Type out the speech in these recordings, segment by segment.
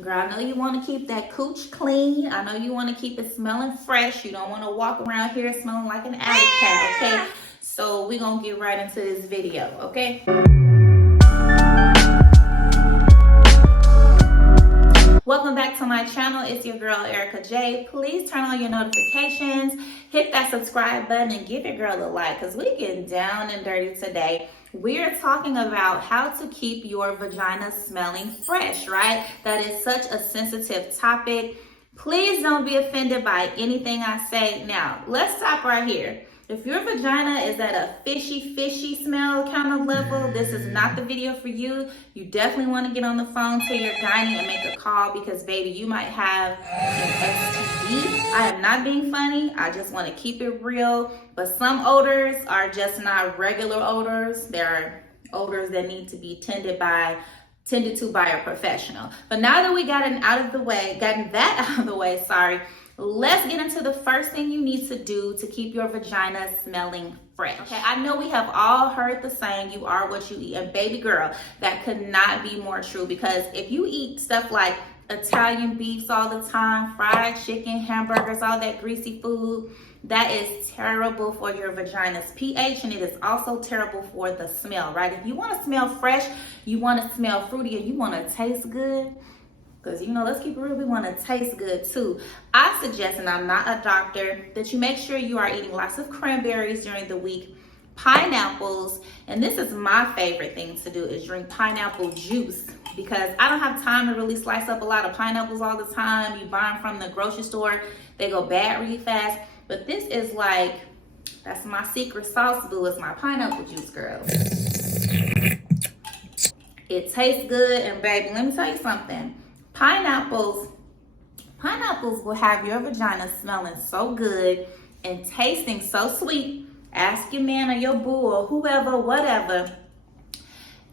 Girl, I know you want to keep that cooch clean. I know you want to keep it smelling fresh. You don't want to walk around here smelling like an alley cat, okay? So we're going to get right into this video, okay? Welcome back to my channel. It's your girl, Erica J. Please turn on your notifications, hit that subscribe button, and give your girl a like because we're getting down and dirty today. We're talking about how to keep your vagina smelling fresh, right? That is such a sensitive topic. Please don't be offended by anything I say. Now, let's stop right here. If your vagina is at a fishy smell kind of level, this is not the video for you. You definitely want to get on the phone to your gynae and make a call because, baby, you might have an STD. I am not being funny. I just want to keep it real. But some odors are just not regular odors. There are odors that need to be tended to by a professional. But now that we gotten that out of the way, let's get into the first thing you need to do to keep your vagina smelling fresh. Okay, I know we have all heard the saying, you are what you eat. And baby girl, that could not be more true because if you eat stuff like Italian beefs all the time, fried chicken, hamburgers, all that greasy food, that is terrible for your vagina's pH, and it is also terrible for the smell, right? If you want to smell fresh, you want to smell fruity, and you want to taste good, because, you know, let's keep it real, we want to taste good too. I suggest, and I'm not a doctor, that you make sure you are eating lots of cranberries during the week, pineapples, and this is my favorite thing to do is drink pineapple juice because I don't have time to really slice up a lot of pineapples all the time. You buy them from the grocery store, they go bad really fast. But this is like, that's my secret sauce, boo, is my pineapple juice, girl. It tastes good, and baby, let me tell you something. Pineapples will have your vagina smelling so good and tasting so sweet. Ask your man or your boo or whoever, whatever.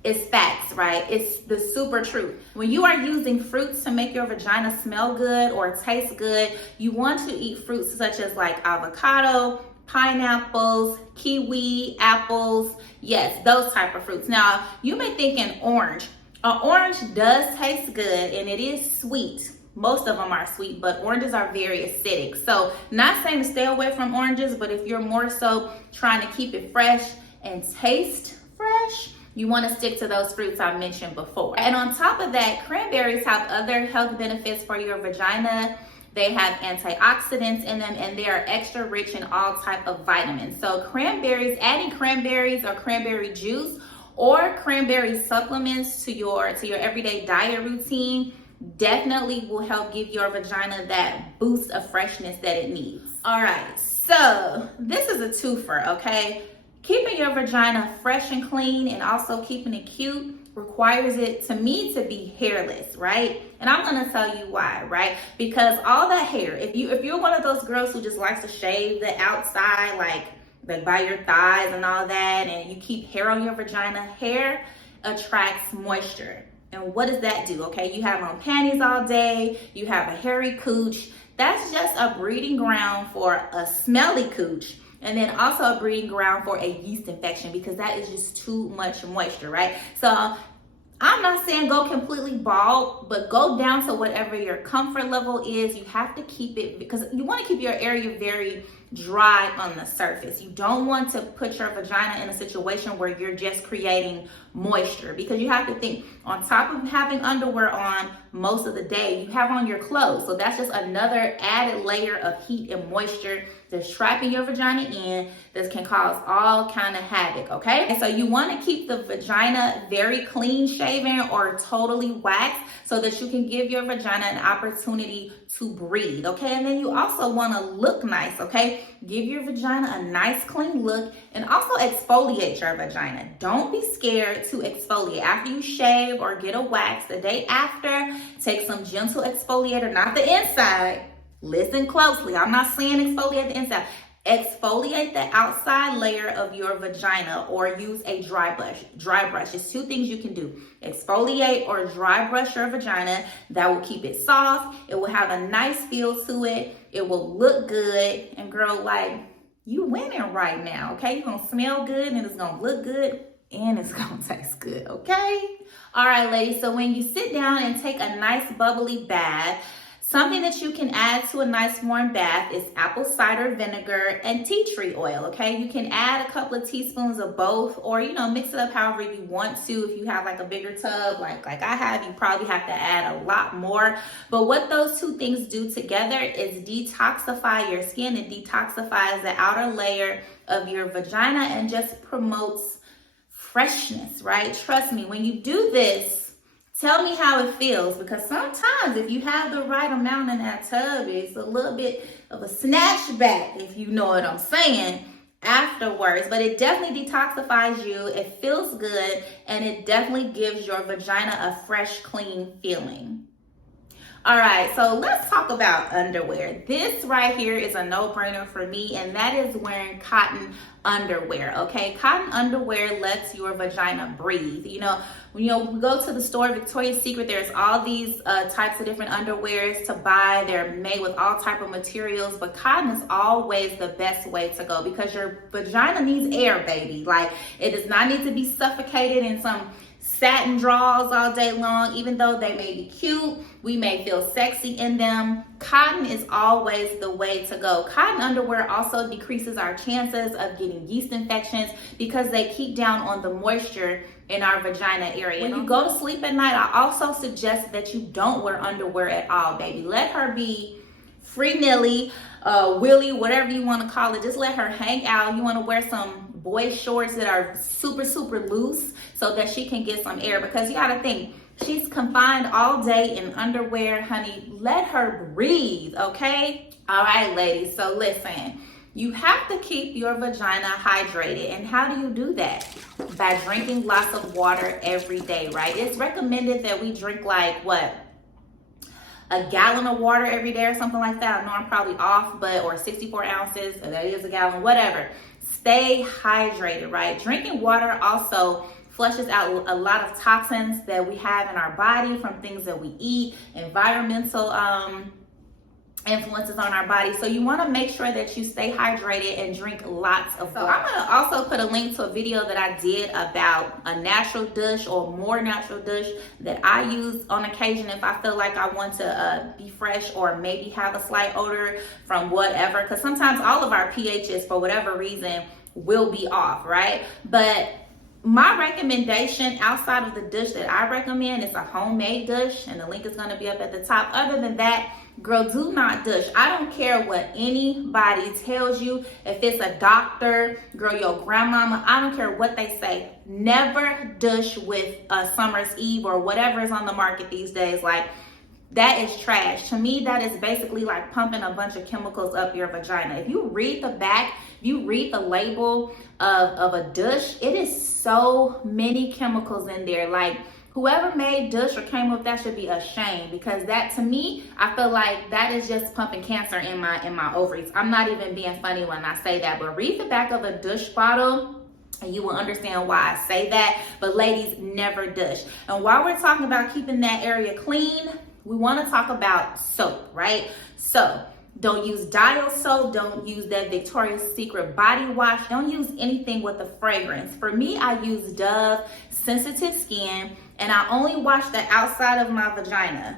It's facts, right? It's the super truth. When you are using fruits to make your vagina smell good or taste good, you want to eat fruits such as like avocado, pineapples, kiwi, apples. Yes, those type of fruits. Now, you may think an orange. An orange does taste good and it is sweet. Most of them are sweet, but oranges are very acidic. So not saying to stay away from oranges, but if you're more so trying to keep it fresh and taste fresh, you want to stick to those fruits I mentioned before. And on top of that, cranberries have other health benefits for your vagina. They have antioxidants in them, and they are extra rich in all type of vitamins. So cranberries, adding cranberries or cranberry juice or cranberry supplements to your everyday diet routine definitely will help give your vagina that boost of freshness that it needs. All right, so this is a twofer, okay? Keeping your vagina fresh and clean and also keeping it cute requires it, to me, to be hairless, right? And I'm gonna tell you why, right? Because all that hair, if you're one of those girls who just likes to shave the outside, like by your thighs and all that, and you keep hair on your vagina, hair attracts moisture. And what does that do, okay? You have on panties all day, you have a hairy cooch. That's just a breeding ground for a smelly cooch. And then also a breeding ground for a yeast infection because that is just too much moisture, right? So I'm not saying go completely bald, but go down to whatever your comfort level is. You have to keep it because you want to keep your area very dry on the surface. You don't want to put your vagina in a situation where you're just creating moisture because you have to think on top of having underwear on most of the day, you have on your clothes. So that's just another added layer of heat and moisture that's trapping your vagina in that can cause all kind of havoc, okay? And so you want to keep the vagina very clean shaven or totally waxed so that you can give your vagina an opportunity to breathe, okay? And then you also want to look nice, okay? Give your vagina a nice clean look and also exfoliate your vagina. Don't be scared to exfoliate. After you shave or get a wax, the day after, take some gentle exfoliator, not the inside. Listen closely. I'm not saying exfoliate the inside. Exfoliate the outside layer of your vagina or use a dry brush. Dry brush. There's two things you can do. Exfoliate or dry brush your vagina. That will keep it soft. It will have a nice feel to it. It will look good. And girl, like, you winning right now, okay? You're going to smell good and it's going to look good and it's going to taste good, okay? All right, ladies, so when you sit down and take a nice bubbly bath, something that you can add to a nice warm bath is apple cider vinegar and tea tree oil, okay? You can add a couple of teaspoons of both, or, mix it up however you want to. If you have like a bigger tub, like I have, you probably have to add a lot more. But what those two things do together is detoxify your skin. It detoxifies the outer layer of your vagina and just promotes freshness, right? Trust me, when you do this, tell me how it feels, because sometimes if you have the right amount in that tub, it's a little bit of a snatch back, if you know what I'm saying, afterwards. But it definitely detoxifies you, it feels good, and it definitely gives your vagina a fresh, clean feeling. All right, so let's talk about underwear. This right here is a no-brainer for me, and that is wearing cotton underwear, okay? Cotton underwear lets your vagina breathe. When we go to the store, Victoria's Secret, there's all these types of different underwears to buy. They're made with all type of materials, but cotton is always the best way to go because your vagina needs air, baby. Like, it does not need to be suffocated in some satin drawers all day long. Even though they may be cute, we may feel sexy in them, cotton is always the way to go. Cotton underwear also decreases our chances of getting yeast infections because they keep down on the moisture in our vagina area. When you go to sleep at night, I also suggest that you don't wear underwear at all, baby. Let her be free nilly, willy, whatever you want to call it. Just let her hang out. You want to wear some boy shorts that are super, super loose so that she can get some air, because you got to think, she's confined all day in underwear, honey. Let her breathe, okay? All right, ladies, so listen. You have to keep your vagina hydrated. And how do you do that? By drinking lots of water every day, right? It's recommended that we drink like, a gallon of water every day or something like that. I know I'm probably off, or 64 ounces, or that is a gallon, whatever. Stay hydrated, right? Drinking water also flushes out a lot of toxins that we have in our body from things that we eat, environmental influences on our body. So you want to make sure that you stay hydrated and drink lots of water. I'm going to also put a link to a video that I did about a natural douche or more natural douche that I use on occasion if I feel like I want to be fresh or maybe have a slight odor from whatever, because sometimes all of our pHs for whatever reason will be off, right? But my recommendation outside of the douche that I recommend is a homemade douche, and the link is going to be up at the top. Other than that, girl, do not douche. I don't care what anybody tells you. If it's a doctor, girl, your grandmama, I don't care what they say. Never douche with Summer's Eve or whatever is on the market these days. Like, that is trash. To me, that is basically like pumping a bunch of chemicals up your vagina. If you read the back, if you read the label of a douche, it is so many chemicals in there. Like, whoever made douche or came up with that should be ashamed, because that, to me, I feel like that is just pumping cancer in my ovaries. I'm not even being funny when I say that, but read the back of a douche bottle and you will understand why I say that. But ladies, never douche. And while we're talking about keeping that area clean, we want to talk about soap, right? So don't use dial soap. Don't use that Victoria's Secret body wash. Don't use anything with a fragrance. For me, I use Dove Sensitive Skin, and I only wash the outside of my vagina.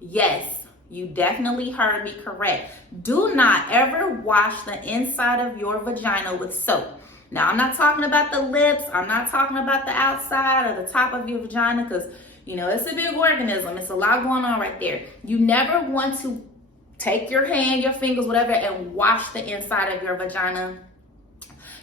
Yes, you definitely heard me correct. Do not ever wash the inside of your vagina with soap. Now, I'm not talking about the lips. I'm not talking about the outside or the top of your vagina, because it's a big organism. It's a lot going on right there. You never want to take your hand, your fingers, whatever, and wash the inside of your vagina.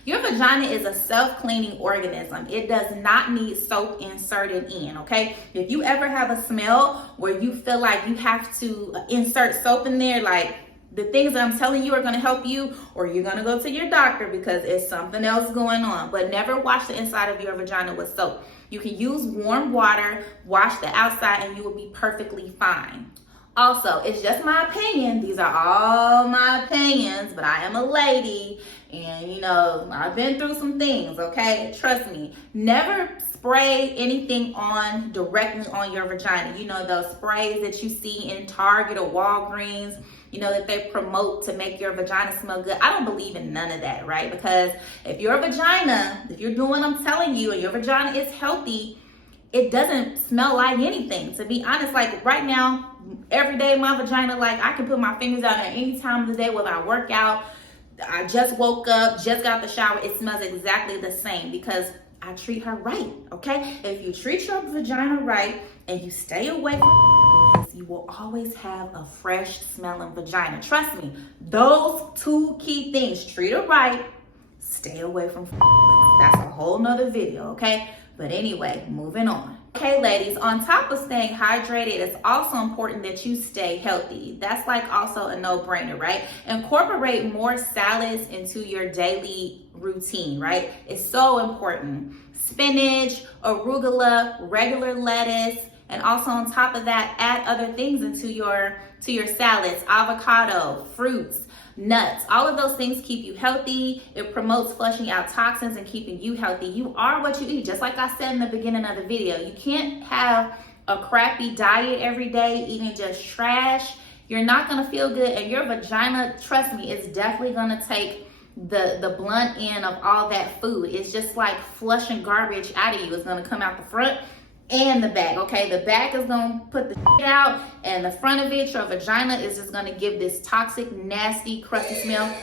Your vagina is a self-cleaning organism. It does not need soap inserted in, okay? If you ever have a smell where you feel like you have to insert soap in there, like the things that I'm telling you are going to help you, or you're going to go to your doctor because it's something else going on. But never wash the inside of your vagina with soap. You can use warm water, wash the outside, and you will be perfectly fine. Also, it's just my opinion. These are all my opinions, but I am a lady, and I've been through some things, okay? Trust me. Never spray anything directly on your vagina. Those sprays that you see in Target or Walgreens, that they promote to make your vagina smell good. I don't believe in none of that, right? Because if you're doing what I'm telling you and your vagina is healthy, it doesn't smell like anything. To be honest, like right now, every day my vagina, like I can put my fingers out at any time of the day, whether I work out, I just woke up, just got the shower, it smells exactly the same because I treat her right, okay? If you treat your vagina right and you stay away from you will always have a fresh smelling vagina. Trust me, those two key things, treat her right, stay away from that's a whole nother video, okay? But anyway, moving on. Okay, ladies, on top of staying hydrated, it's also important that you stay healthy. That's like also a no-brainer, right? Incorporate more salads into your daily routine, right? It's so important. Spinach, arugula, regular lettuce, and also on top of that, add other things into your salads, avocado, fruits, nuts. All of those things keep you healthy. It promotes flushing out toxins and keeping you healthy. You are what you eat. Just like I said in the beginning of the video, you can't have a crappy diet every day, eating just trash. You're not gonna feel good, and your vagina, trust me, is definitely gonna take the blunt end of all that food. It's just like flushing garbage out of you. It's gonna come out the front and the back, okay? The back is gonna put the shit out, and the front of it, your vagina, is just gonna give this toxic, nasty, crusty smell.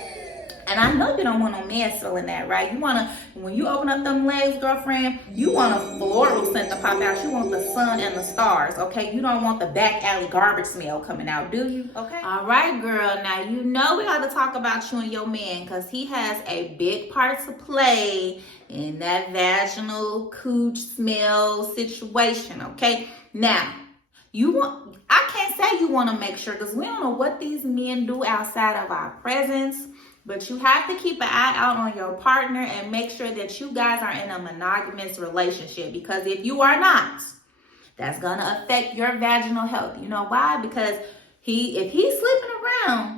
And I know you don't want no man smelling that, right? You wanna, when you open up them legs, girlfriend, you want a floral scent to pop out. You want the sun and the stars, okay? You don't want the back alley garbage smell coming out, do you? Okay. All right, girl. Now, you know we got to talk about you and your man because he has a big part to play in that vaginal cooch smell situation, okay? Now, I can't say you want to make sure because we don't know what these men do outside of our presence. But you have to keep an eye out on your partner and make sure that you guys are in a monogamous relationship. Because if you are not, that's going to affect your vaginal health. You know why? Because if he's sleeping around,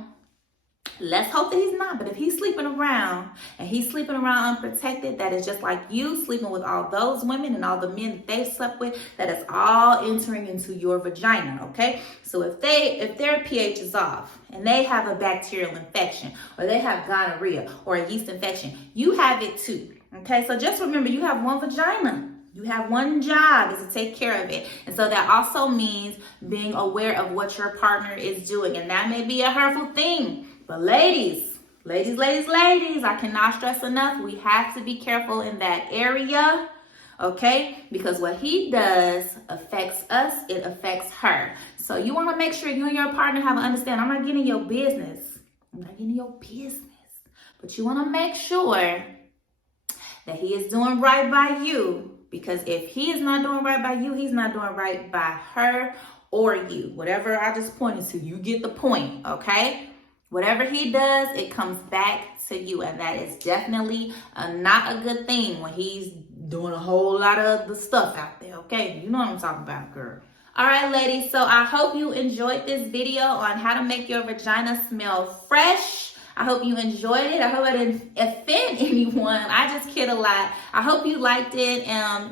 let's hope that he's not. But if he's sleeping around and he's sleeping around unprotected, that is just like you sleeping with all those women and all the men that they've slept with, that is all entering into your vagina, okay? So if their pH is off and they have a bacterial infection or they have gonorrhea or a yeast infection, you have it too, okay? So just remember, you have one vagina. You have one job, is to take care of it. And so that also means being aware of what your partner is doing. And that may be a hurtful thing. But ladies, I cannot stress enough, we have to be careful in that area, okay? Because what he does affects us, it affects her. So you want to make sure you and your partner have an understanding. I'm not getting your business. But you want to make sure that he is doing right by you. Because if he is not doing right by you, he's not doing right by her or you. Whatever I just pointed to, you get the point, okay? Whatever he does, it comes back to you. And that is definitely not a good thing when he's doing a whole lot of the stuff out there, okay? You know what I'm talking about, girl. All right, ladies, so I hope you enjoyed this video on how to make your vagina smell fresh. I hope you enjoyed it. I hope I didn't offend anyone. I just kid a lot. I hope you liked it.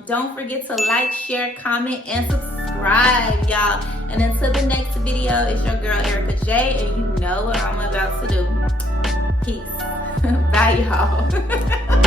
Don't forget to like, share, comment, and subscribe, y'all. And until the next video, it's your girl, Erica J, and you know what I'm about to do. Peace. Bye, y'all.